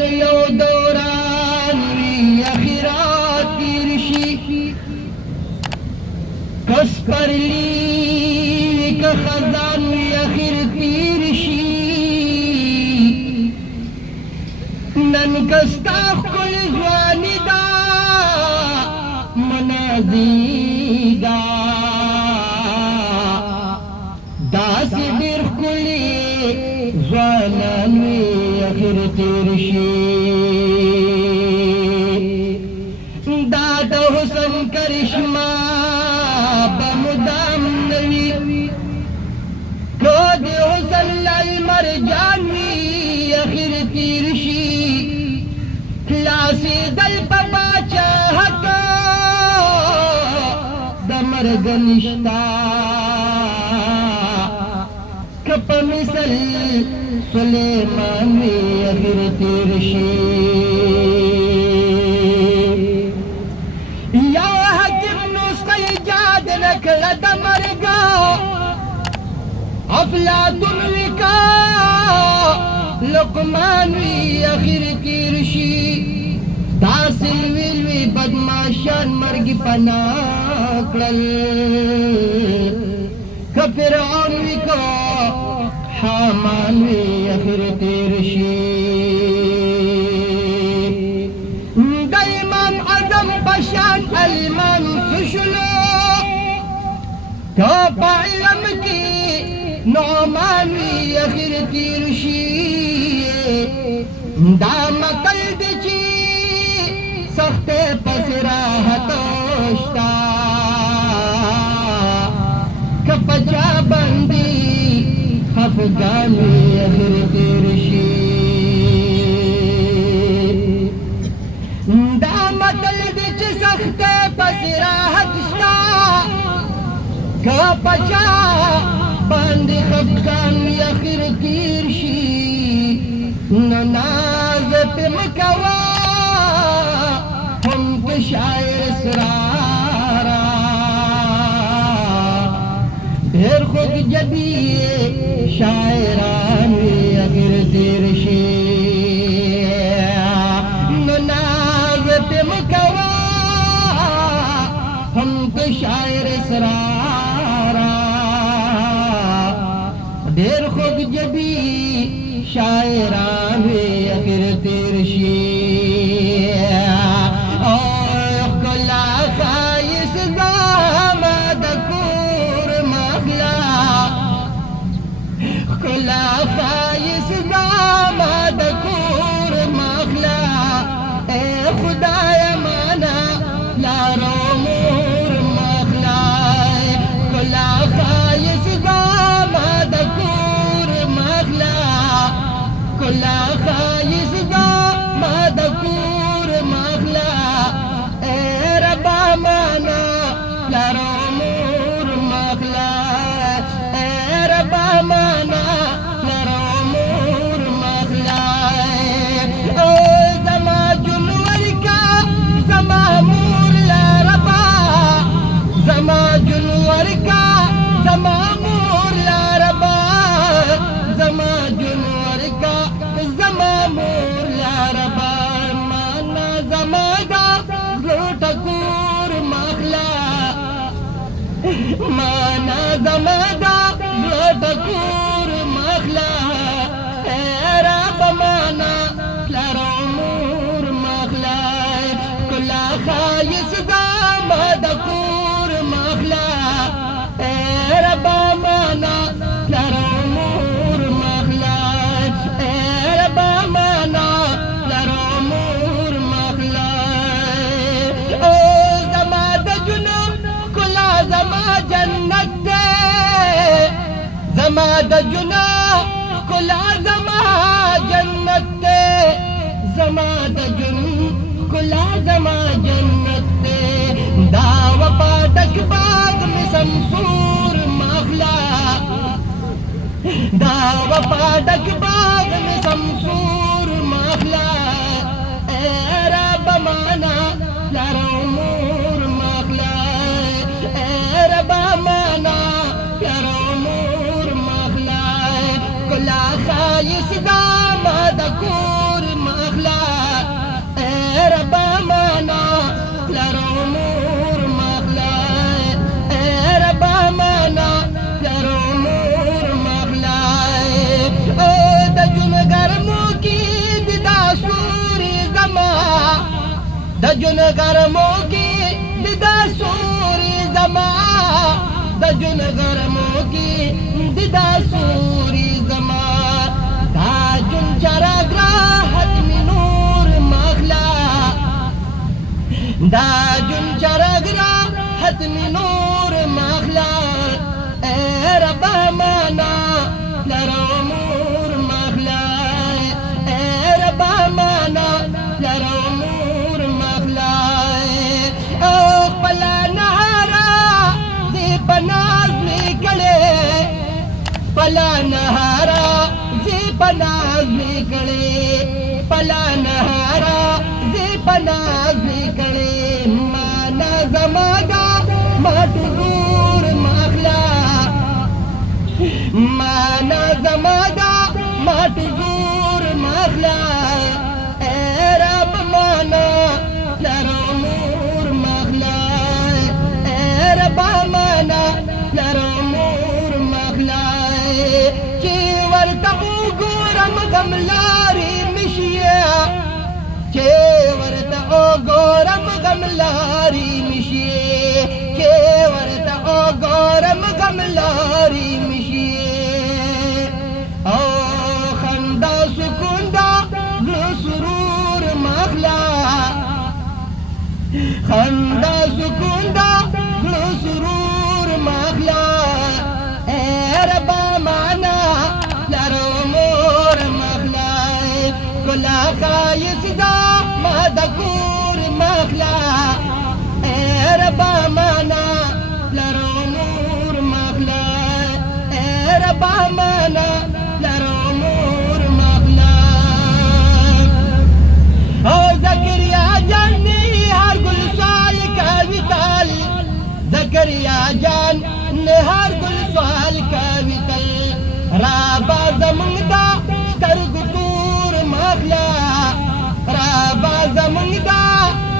یو دوران وی اخرات تیر شي کس پرلی که خزان وی اخر تیر شي نن کستا خپل ځواني دا منازي دا داسې ډېر ښکلي ځوانان وي اخر تېر شي دا د حسن کرشمه به مدام نه وي که د حسن للمرجان وي اخر تېر شي خلاصېدل په باچاهت د مرګ نشته کپ مثل سلیمان وی اخر تیر شي یا حکم نسخه ایجاد نکړه د مرګا افلاطون وکا لقمان وی اخر تیر شي تاسل ویل وی بدماشان مرګ پناه کړل که فرعون وکا حامان وی اخر تیر شي د امام اعظم بشان المان سشلو که په علم کې نعمان وی اخر تیر شي دا متل دی چې سخت پس راحت شتا که پچا باندې خفگان وی اخر تیر شي دا متل دی چې سخت پس راحت شتا که پچا باندې خفگان وی اخر تیر شي نو ناز پې مکوا هم که شاعر اسرارا ډېر خوږ جبي شاعران وی اخر تیر شي نو ناز پې مکوا هم که شاعر اسرارا ډېر خوږ جبي شاعران وی اخر تیر شي مانا زمادا بکور مخلا رب مانا لر امور مخلا کلا خایس زماد کور مخلا رب مانا لر امور مخلا رب مانا لر امور مخلا جنت دے زما د جناح کلا زما جنت دے زما د جناح کلا زما جنت دے دا وفا ڈک باغ میں سمسور مخلا دا وفا ڈک باغ میں سمسور مخلا اے رب مانا لر امور مخلا رب مانا لر امور مخلا کلا خایس داماد کور مخلا د جون غرمو کې د سوري زما د جون غرمو کې د سوري زما دا جون چراغ را حتمی نور مخلا دا جون چراغ را حتمی نور مخلا اے رب مانا لرو مور مخلا اے رب مانا لرو مور مخلا او خپلا نهارا دی پناز نکلے پلا نهارا دی پناز نکلے پلا نهارا دی پناز نکلے مانا زمادا ماتور مخلا مانا زمادا ماتور مخلا اے رب مانا لرو مور مخلا اے رب مانا لرو مور مخلا چی ورطا گورم غملاری مشیا چی ورطا گورم غملاری مشیا چی ورطا گورم غملاری مشیا او خندا سکون دا سرور مخلا خندا سکون دا سرور مخلا اے ربا مانا لرو مور مخلا کلا خایس دا مادکور مخلا اے ربا مانا لرو مور مخلا اے ربا مانا لرو مور مخلا او زکریا جانی هر گل سال کا وطال زکریا جان هر گل سال کا وطال رابا زمنگ دا سترگ تور مخلا رابا زمنگ دا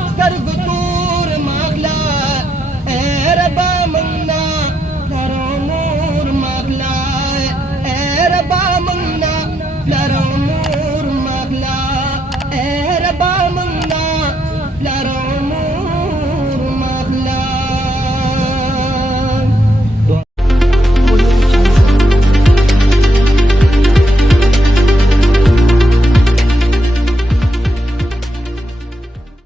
سترگ تور مخلا اے ربا منگنا لرو مور مخلا اے ربا منگنا لرو مور مخلا اے ربا